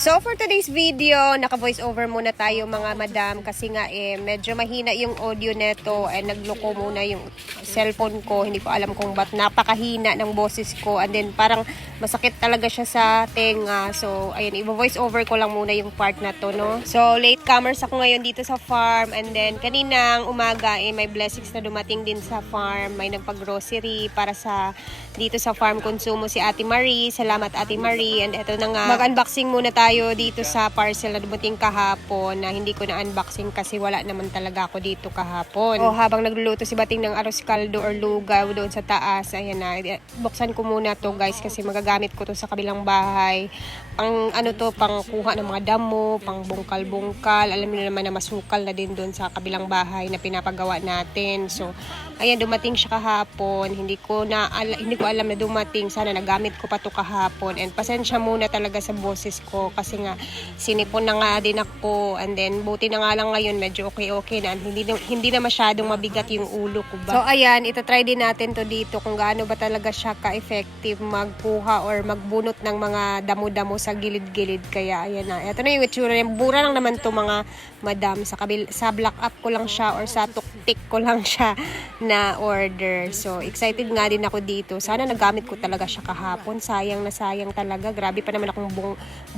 So for today's video, naka-voice over muna tayo mga madam kasi nga medyo mahina yung audio neto nagloko muna yung cellphone ko. Hindi ko alam kung ba't napakahina ng boses ko and then parang masakit talaga siya sa tenga. So ayun, i-voice over ko lang muna yung part na to, no? So late comers ako ngayon dito sa farm and then kaninang umaga may blessings na dumating din sa farm. May nagpag-grocery para sa dito sa farm konsumo si Ate Marie. Salamat Ate Marie. And eto na nga, mag-unboxing muna tayo dito sa parcel na dumating kahapon na hindi ko na unboxing kasi wala naman talaga ako dito kahapon. O habang nagluluto si Bating ng arroz caldo or lugaw doon sa taas, ayan na, buksan ko muna to guys kasi magagamit ko to sa kabilang bahay. Pang ano to, pang kuha ng mga damo, pang bungkal-bungkal. Alam niyo naman na masukal na din doon sa kabilang bahay na pinapagawa natin. So, ayan, dumating siya kahapon. Hindi ko alam na dumating. Sana nagamit ko pa to kahapon. And pasensya muna talaga sa boses ko kasi nga sinipon na nga din ako. And then buti na nga lang ngayon medyo okay na. Hindi na masyadong mabigat yung ulo ko ba. So ayan, try din natin to dito kung gaano ba talaga siya ka-effective magkuha or magbunot ng mga damo-damo sa gilid-gilid. Kaya ayan na. Ito na yung itsura. Bura lang naman to mga madam. Sa black up ko lang siya or sa tuktik ko lang siya na order. So excited nga din ako dito. Sana nagamit ko talaga siya kahapon. Sayang na sayang talaga. Grabe pa naman akong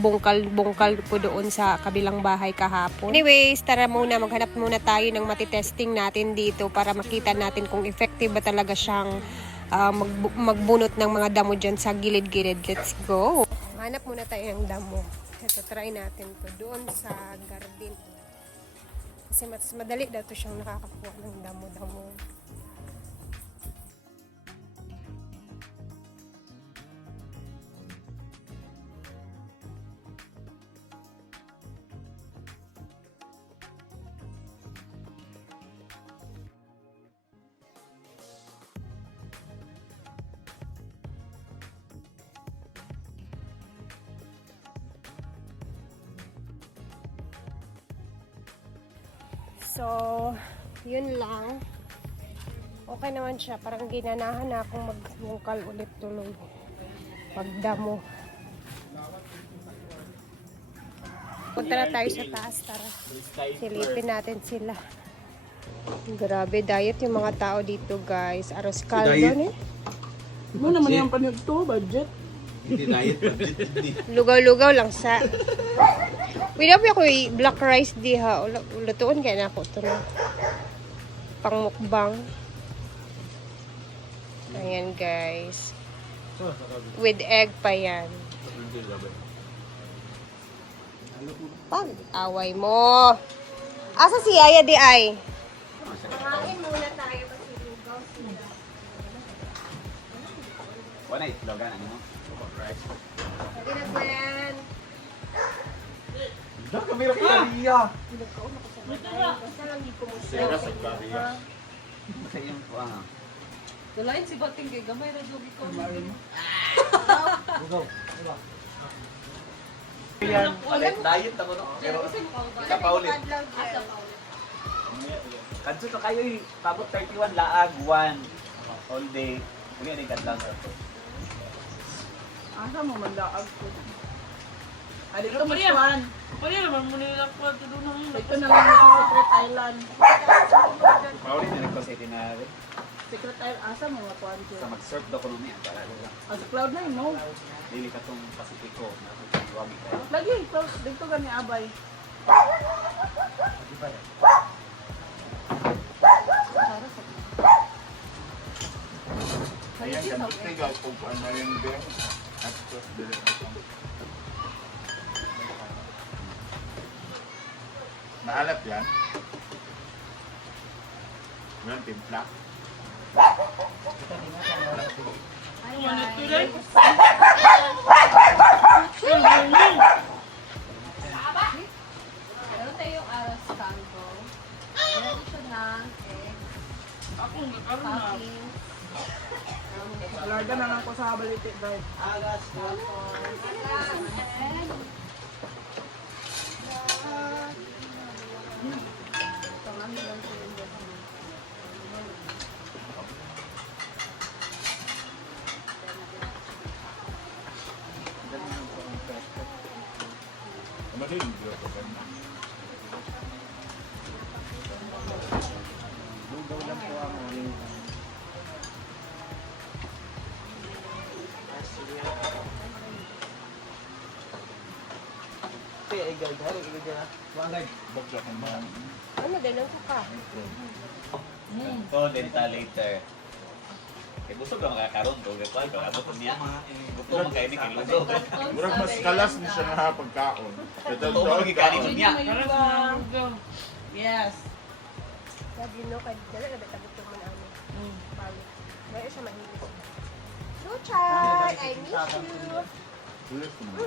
bungkal ko doon sa kabilang bahay kahapon. Anyways, tara muna. Maghanap muna tayo ng matitesting natin dito para makita natin kung effective ba talaga siyang magbunot ng mga damo dyan sa gilid-gilid. Let's go! Hanap muna tayo ng damo. Ito, try natin to doon sa garden. Kasi mas madali daw to siyang nakakakuha ng damo-damo. So, yun lang. Okay naman siya. Parang ginanahan na akong magbungkal ulit tuloy. Pagdamo. Punta na tayo sa taas. Tara. Silipin natin sila. Grabe, diet yung mga tao dito, guys. Arroz caldo, eh. Mo naman yung panig to, budget. Hindi diet, budget. Lugaw-lugaw lang sa... Winabi ako black rice di ha. Lutuon kaya na ako ito na. Pang mukbang. Ayan guys. With egg pa yan. Pag-away mo. Asa si Yaya di ay? Kumain muna tayo kasi lugaw sila. Wala itlogan, ano mo? Rice. Lagi na Glenn. Kamera kay Maria. Basta lang di ko mo Sera sa Maria. Basta yung Dalain si Bating kay gamay na dugi ko. Lugaw. Yan. Diet ako no. Pero sa Paulit. Kadto to kayo pabot 31 laag 1 all day. Kunya ni kadlang sa to. Asa mo man laag ko. Adi ko maswan. Pwede naman mo nila ko doon nang ito na lang sa Secret Island. Paulit na ko sa itinari. Secret Island asa mo makuan ko. Sa mag-surf daw ko niya para lang. Sa cloud na no. Dili ka tong Pasifiko na tuwagi ka. Lagi cloud dito gani abay. Di ba? Ayan, ganun tinggal kung ano yung beng. At just dili ito. Mahalap yan. Yan, timpla. Meron tayong arroz caldo. Meron ito ng egg. Toppings. Larga na lang ko sa balite dai. Hindi ako ganun. Lugaw lang po ang Kaya igay-gay, igay-gay. Wangay. bagla kang mga. Ano, ganun ko ka. So, dental later. Kaya busog lang makakaroon to. Kaya pag abot niya, gusto mo kayo ni Kiluso. Murag mas kalas ni siya nga pagkaon. Pero Gusto mo magigani niya. Yes. Sabi no, kahit dala na betabot yung mga ano. Pangit. Kaya siya mahilig. Luchay, I miss you. Yes, mo.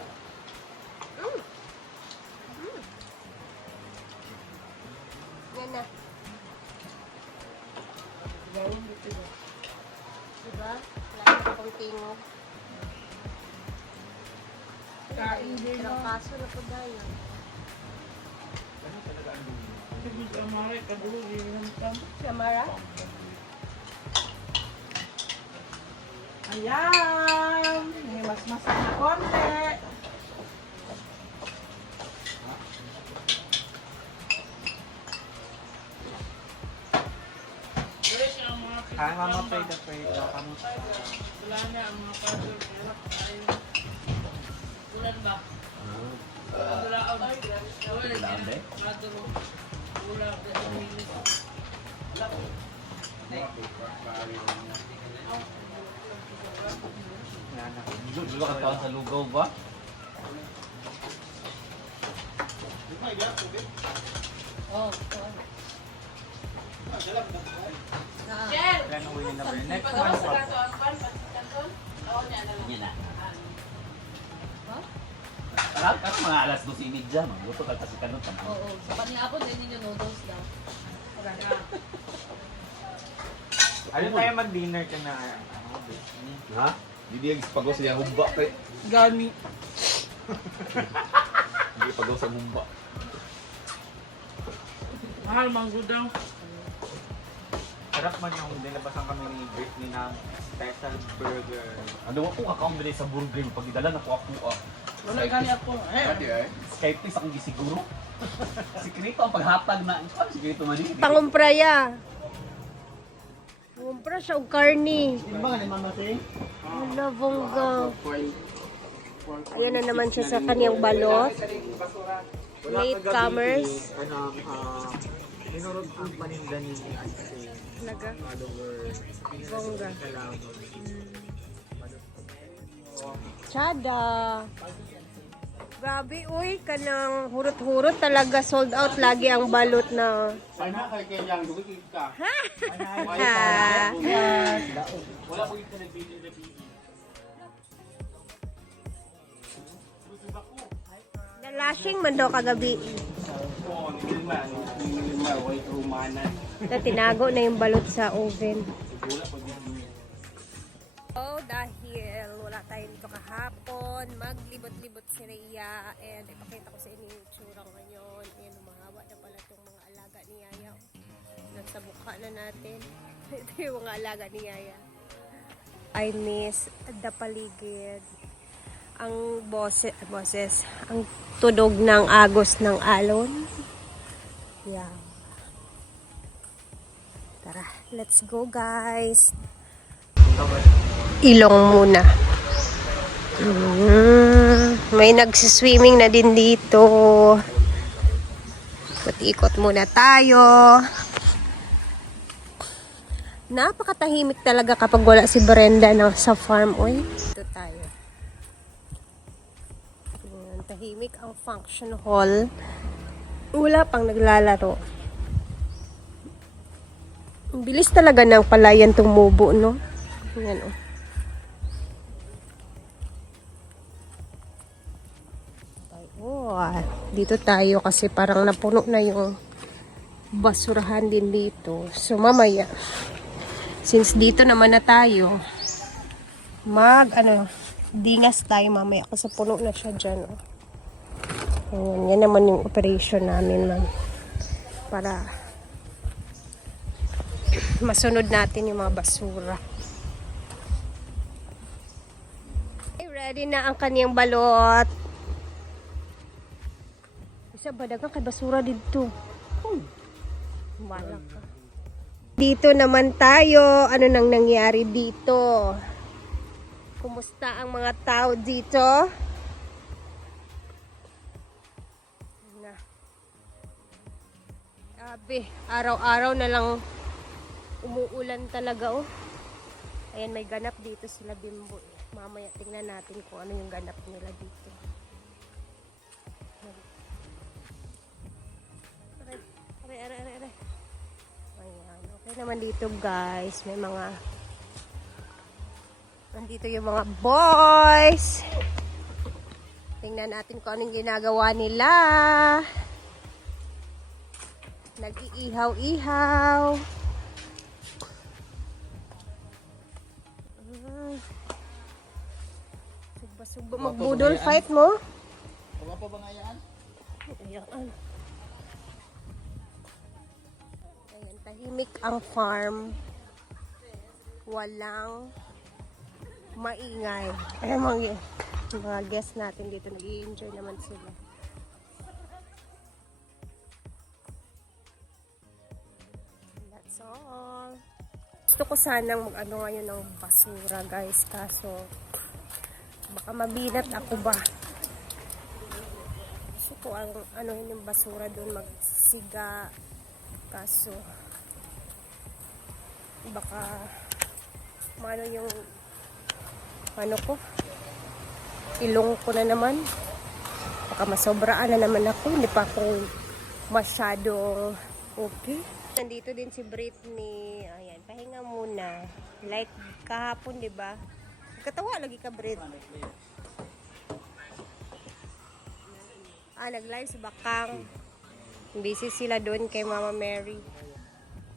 Yan na. Yan. Diba? Wala na akong tingog. Kain din Pero mo. kaso na po tayo. Sabi sa Mara, kabulo, ilan ka. Samara? Ayan! May mas na konti. Ay, mama, pray the prayer. Wala na ang mga pastor. Ulan ba? Wala ako. Ulan ba? Wala Dulu ka tawag sa lugaw ba? Oh, Shell! Kaya uwi na ba yun? Next Pagawa one sa pa. gato ang pan, pansikanton? Oo, niya na lang. Yan na. Alam ka mga alas 12:30, magluto ka kasi kanot ka na. Oo. Sa kaniapon, din ninyo noodles daw. Ayun tayo mag-dinner ka na. Ha? Hindi yung pagaw siya humba kay. Gani. Hindi pagaw sa humba. Mahal, manggo daw. Sarap man yung nilabasan kami ni Britney ng special burger. Ano ako kakaumili sa burger pag idala na ko ako Wala gani ako. Eh, Skype please akong gisiguro. Sikrito ang paghatag na. Ano sikrito man din? Pangumpraya. Pangumpra siya og karni. Ba ni Mama Tay? Wala, bongga. Ayan na naman siya sa kanyang balot. Latecomers. Minurog ang paninda ni Ate. Naga. Bongga. Chada. Grabe, uy, kanang hurot-hurot talaga, sold out lagi ang balot na. Sana kay kailang dugit ka. Wala ko yung nagbili na bili. Lashing man daw kagabi. Oo, hindi ma, white rumanan. Na tinago na yung balot sa oven. Oh, dahil wala tayo dito kahapon, maglibot-libot si Rhea and ipakita ko sa inyo yung itsura ngayon. Ayan, umahaba na pala itong mga alaga ni Yaya. Nasa mukha na natin. Ito yung mga alaga ni Yaya. I miss the paligid. Ang boses, ang tunog ng agos ng alon. Yeah. Tara, let's go guys. Ilong muna. May nagsiswimming na din dito. Ikot-ikot muna tayo. Napakatahimik talaga kapag wala si Brenda sa farm. Uy, dito tayo. Ayan, tahimik ang function hall. Wala pang naglalaro. Ang bilis talaga ng palayan tumubo, no? Ayan, oh. Oh, dito tayo kasi parang napuno na yung basurahan din dito. So, mamaya, since dito naman na tayo, dingas tayo mamaya kasi puno na siya dyan, oh. Ayan, yan naman yung operation namin, ma'am. Para masunod natin yung mga basura. Okay, ready na ang kaniyang balot. Sa badagang kay basura dito. Wala ka. Dito naman tayo. Ano nang nangyari dito? Kumusta ang mga tao dito? Grabe, araw-araw na lang umuulan talaga oh. Ayan, may ganap dito sila Bimbo. Mamaya tingnan natin kung ano yung ganap nila dito. Aray. Ayan, okay naman dito guys. May mga nandito yung mga boys. Tingnan natin kung anong ginagawa nila. Nag-iihaw-ihaw. Sugba-sugba. Mag-budol fight mo? Mga pa ba nga yan? Ayan. Ayan, tahimik ang farm. Walang maingay. Ayan, mga guests natin dito. Nag-i-enjoy naman sila. That's all. Gusto ko sanang mag-ano ngayon ng basura guys. Kaso, baka mabinat ako ba? Gusto ko ang ano yung basura doon magsiga. Kaso, baka ano yung ano ko, ilong ko na naman. Baka masobraan na naman ako. Hindi pa ako masyadong okay. Nandito din si Britney. Ayan, pahinga muna. Like kahapon, di ba? Katawa lagi ka, Brit. Nag-live si Bakang. Busy sila doon kay Mama Mary.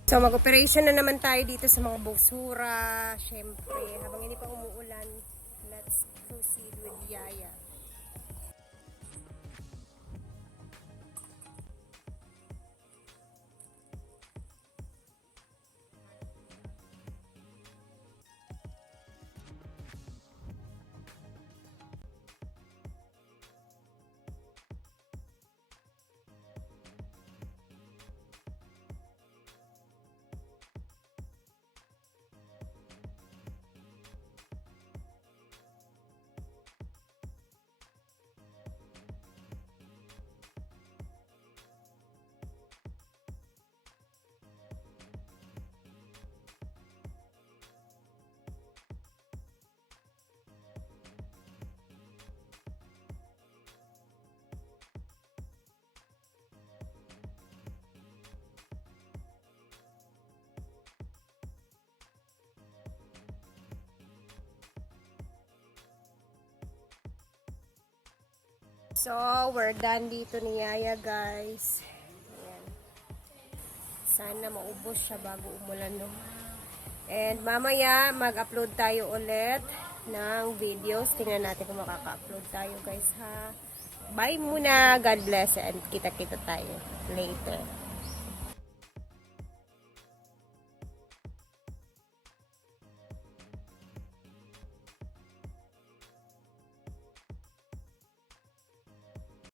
So, mag-operation na naman tayo dito sa mga basura. Syempre, habang hindi pa umuulan, let's proceed with Yaya. So, we're done dito ni Yaya, guys. Ayan. Sana maubos siya bago umulan, no? And mamaya, mag-upload tayo ulit ng videos. Tingnan natin kung makaka-upload tayo, guys, ha? Bye muna. God bless and kita-kita tayo later.